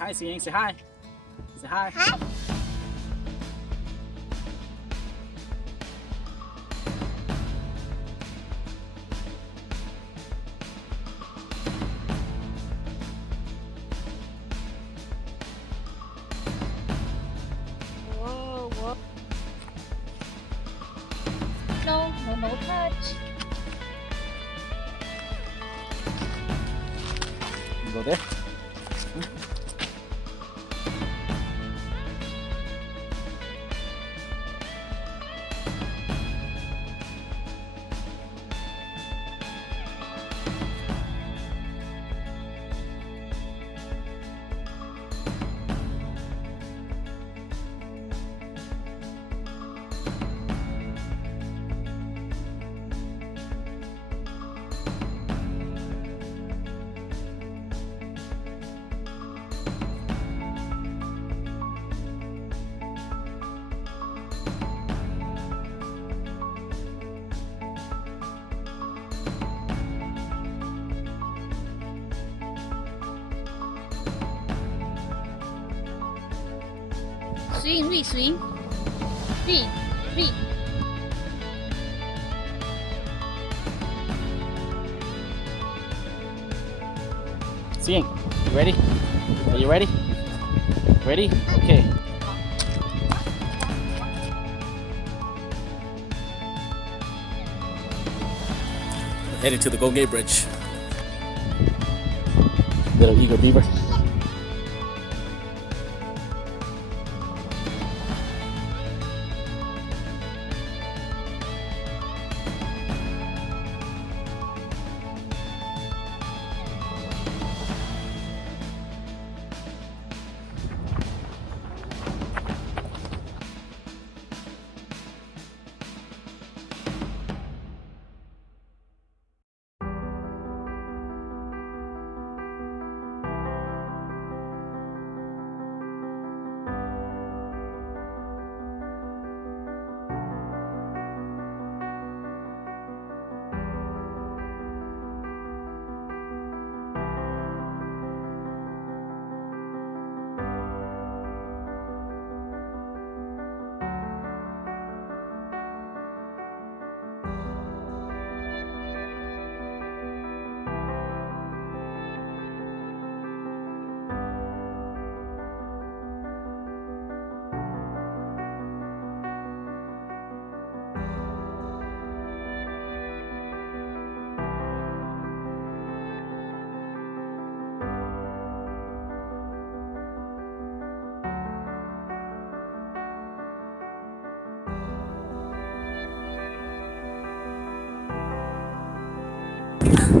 Hi, Seeing. Say hi. Say hi. Hi. Whoa, whoa. No, no, no touch. Go there. Swing, Rui, swing. Rui, Rui. Seeing. You ready? Are you ready? Ready? Okay. Headed to the Golden Gate Bridge. Little eager beaver.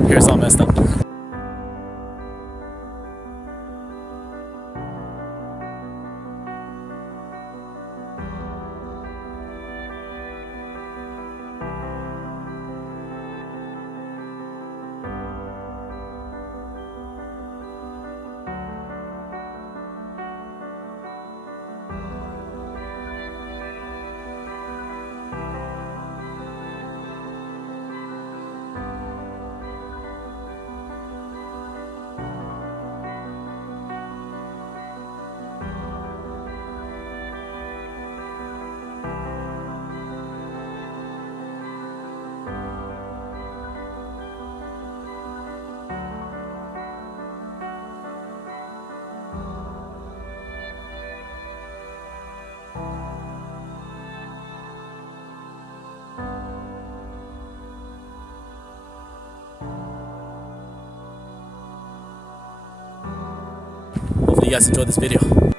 Hair's all messed up. Hopefully you guys enjoyed this video.